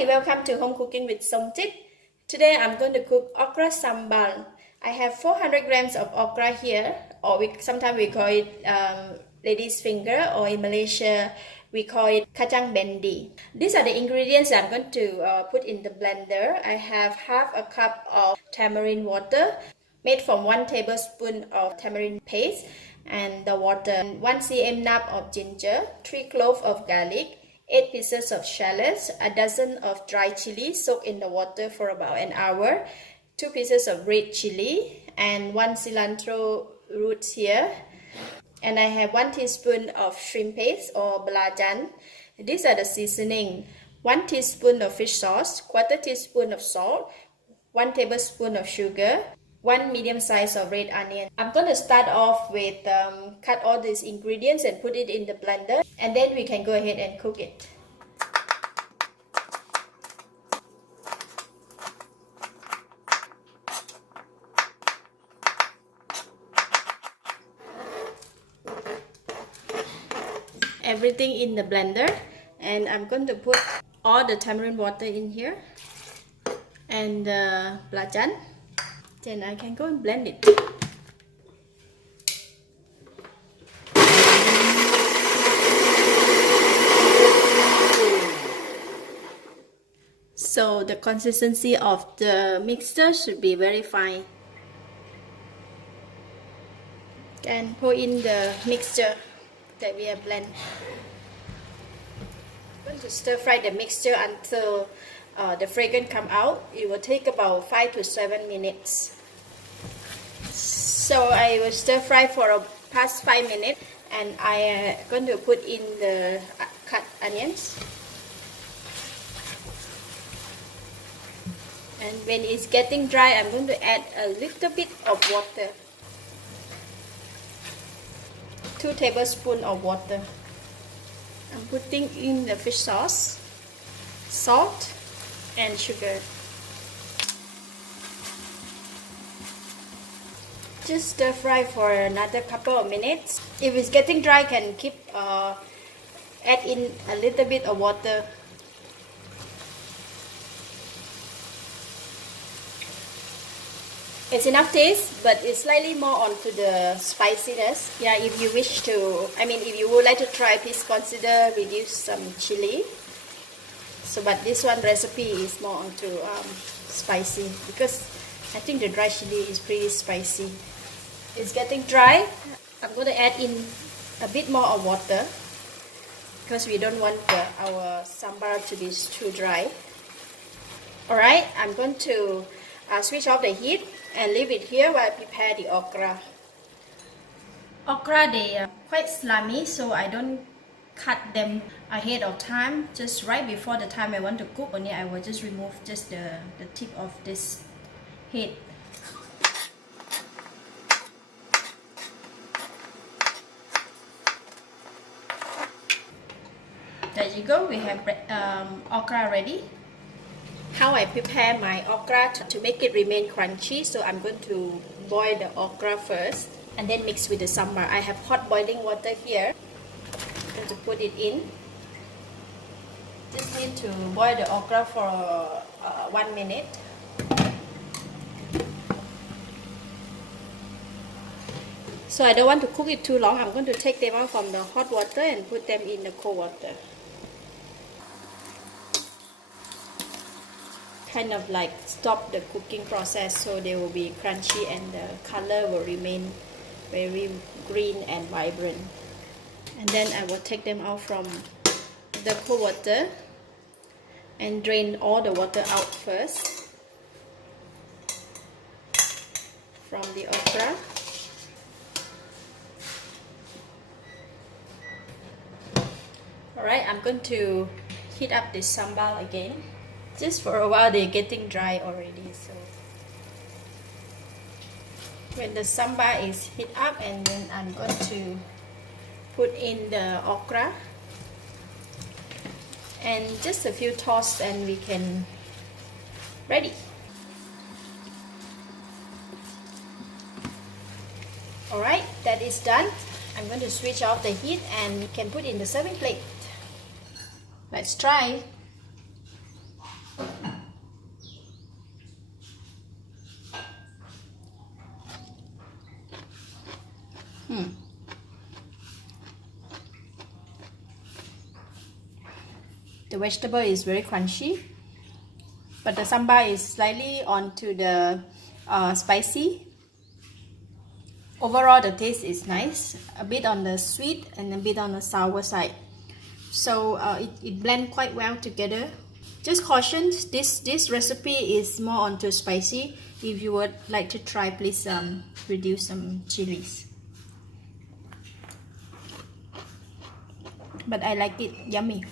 Hi, welcome to Home Cooking with Somjit. Today I'm going to cook Okra Sambal. I have 400 grams of okra here, or sometimes we call it lady's finger, or in Malaysia we call it kacang Bhindi. These are the ingredients I'm going to put in the blender. I have half a cup of tamarind water made from 1 tablespoon of tamarind paste and the water, 1 cm nub of ginger, 3 cloves of garlic, 8 pieces of shallots, a dozen of dry chili soaked in the water for about an hour, 2 pieces of red chili, and 1 cilantro root here. And I have 1 teaspoon of shrimp paste or belacan. These are the seasoning. 1 teaspoon of fish sauce, 1/4 teaspoon of salt, 1 tablespoon of sugar, 1 medium size of red onion. I'm going to start off with cut all these ingredients and put it in the blender, and then we can go ahead and cook it. Everything in the blender, and I'm going to put all the tamarind water in here and the belacan. Then I can go and blend it. So the consistency of the mixture should be very fine. And pour in the mixture that we have blended. I'm going to stir fry the mixture until the fragrance come out. It will take about 5 to 7 minutes. So I will stir fry for past 5 minutes, and I am going to put in the cut onions. And when it's getting dry, I'm going to add a little bit of water. 2 tablespoons of water. I'm putting in the fish sauce, salt, and sugar. Just stir fry for another couple of minutes. If it's getting dry, can keep add in a little bit of water. It's enough taste, but it's slightly more onto the spiciness. Yeah, if you wish to, if you would like to try, please consider reduce some chili. So, but this one recipe is more onto spicy, because I think the dry chili is pretty spicy. It's getting dry. I'm going to add in a bit more of water, because we don't want our sambar to be too dry. Alright, I'm going to switch off the heat and leave it here while I prepare the okra. Okra, they are quite slimy, so I don't cut them ahead of time. Just right before the time I want to cook, only I will just remove just the tip of this head. There you go, we have okra ready. How I prepare my okra to make it remain crunchy, so I'm going to boil the okra first and then mix with the sambar. I have hot boiling water here. I'm going to put it in. Just need to boil the okra for 1 minute. So I don't want to cook it too long. I'm going to take them out from the hot water and put them in the cold water. Kind of like stop the cooking process, so they will be crunchy and the color will remain very green and vibrant. And then I will take them out from the cold water and drain all the water out first from the okra. Alright, I'm going to heat up this sambal again. Just for a while, they're getting dry already. So when the sambal is heat up, and then I'm going to put in the okra and just a few toss, and we can ready. Alright, that is done. I'm going to switch off the heat and we can put in the serving plate. Let's try. The vegetable is very crunchy, but the sambal is slightly onto the spicy. Overall, the taste is nice, a bit on the sweet and a bit on the sour side. So it blends quite well together. Just caution, this recipe is more onto spicy. If you would like to try, please reduce some chilies. But I like it, yummy.